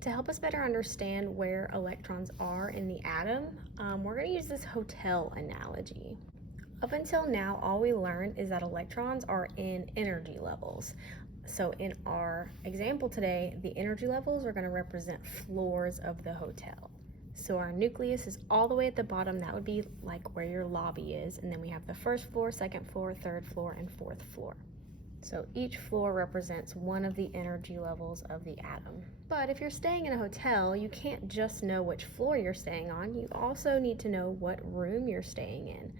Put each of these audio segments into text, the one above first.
To help us better understand where electrons are in the atom, we're going to use this hotel analogy. Up until now, all we learned is that electrons are in energy levels. So in our example today, the energy levels are going to represent floors of the hotel. So our nucleus is all the way at the bottom. That would be like where your lobby is. And then we have the first floor, second floor, third floor, and fourth floor. So each floor represents one of the energy levels of the atom. But if you're staying in a hotel, you can't just know which floor you're staying on. You also need to know what room you're staying in.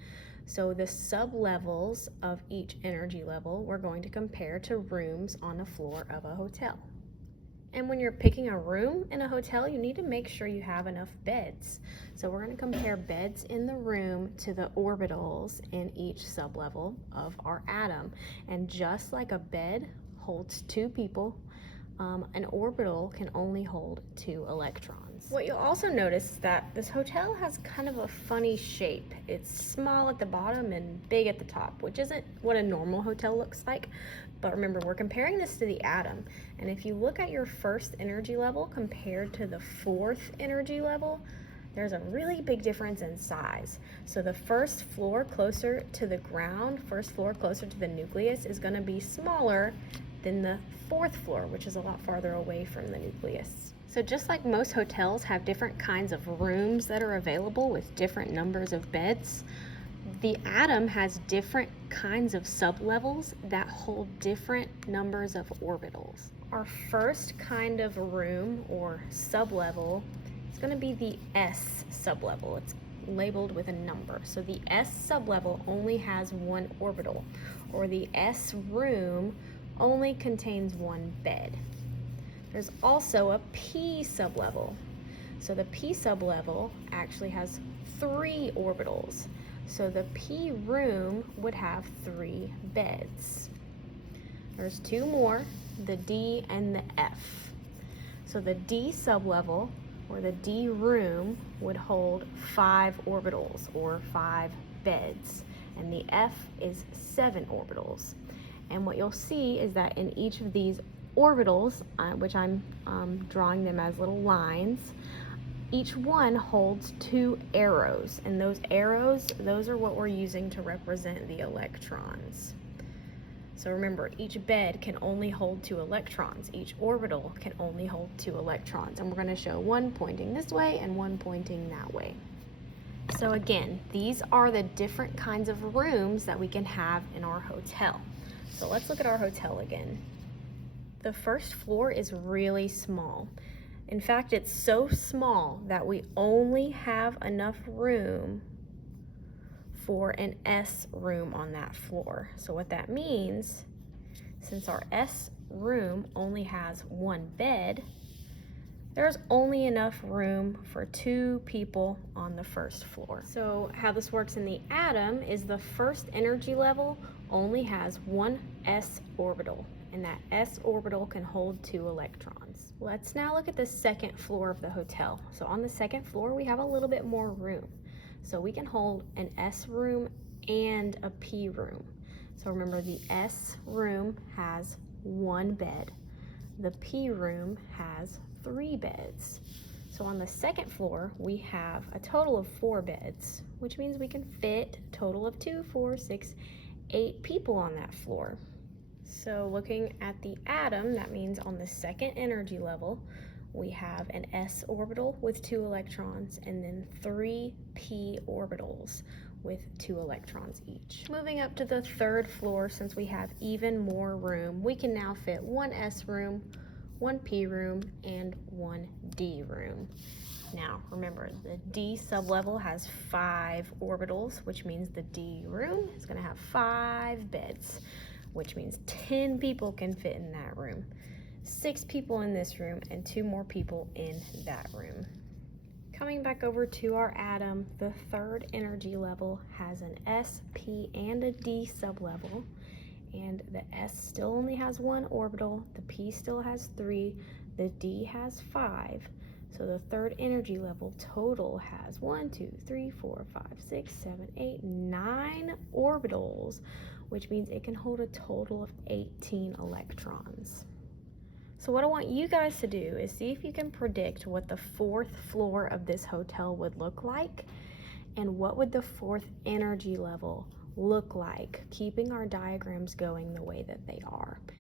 So the sub-levels of each energy level we're going to compare to rooms on a floor of a hotel. And when you're picking a room in a hotel, you need to make sure you have enough beds. So we're going to compare beds in the room to the orbitals in each sublevel of our atom. And just like a bed holds 2 people, an orbital can only hold 2 electrons. What you'll also notice is that this hotel has kind of a funny shape. It's small at the bottom and big at the top, which isn't what a normal hotel looks like. But remember, we're comparing this to the atom. And if you look at your first energy level compared to the 4th energy level, there's a really big difference in size. So the first floor closer to the ground, first floor closer to the nucleus, is going to be smaller than the 4th floor, which is a lot farther away from the nucleus. So just like most hotels have different kinds of rooms that are available with different numbers of beds, the atom has different kinds of sublevels that hold different numbers of orbitals. Our first kind of room or sublevel is going to be the S sublevel. It's labeled with a number. So the S sublevel only has 1 orbital, or the S room only contains 1 bed. There's also a P sublevel. So the P sublevel actually has 3 orbitals. So the P room would have 3 beds. There's 2 more, the D and the F. So the D sublevel, or the D room, would hold 5 orbitals, or 5 beds. And the F is 7 orbitals. And what you'll see is that in each of these orbitals, which I'm drawing them as little lines, each one holds 2 arrows, and those arrows, those are what we're using to represent the electrons. So remember, each bed can only hold 2 electrons. Each orbital can only hold 2 electrons, and we're going to show one pointing this way and one pointing that way. So again, these are the different kinds of rooms that we can have in our hotel. So let's look at our hotel again. The first floor is really small. In fact, it's so small that we only have enough room for an S room on that floor. So what that means, since our S room only has 1 bed, there's only enough room for 2 people on the first floor. So how this works in the atom is the first energy level only has 1 S orbital, and that S orbital can hold 2 electrons. Let's now look at the second floor of the hotel. So on the second floor, we have a little bit more room. So we can hold an S room and a P room. So remember, the S room has 1 bed. The P room has 3 beds. So on the second floor, we have a total of 4 beds, which means we can fit a total of 2, 4, 6, 8 people on that floor. So looking at the atom, that means on the second energy level, we have an S orbital with 2 electrons and then 3 P orbitals with 2 electrons each. Moving up to the third floor, since we have even more room, we can now fit 1 S room, 1 P room, and 1 D room. Now, remember, the D sublevel has 5 orbitals, which means the D room is going to have 5 beds, which means 10 people can fit in that room. 6 people in this room and 2 more people in that room. Coming back over to our atom, the third energy level has an S, P, and a D sublevel, and the S still only has 1 orbital, the P still has 3, the D has 5. So the third energy level total has 1, 2, 3, 4, 5, 6, 7, 8, 9 orbitals, which means it can hold a total of 18 electrons. So what I want you guys to do is see if you can predict what the fourth floor of this hotel would look like, and what would the fourth energy level look like, keeping our diagrams going the way that they are.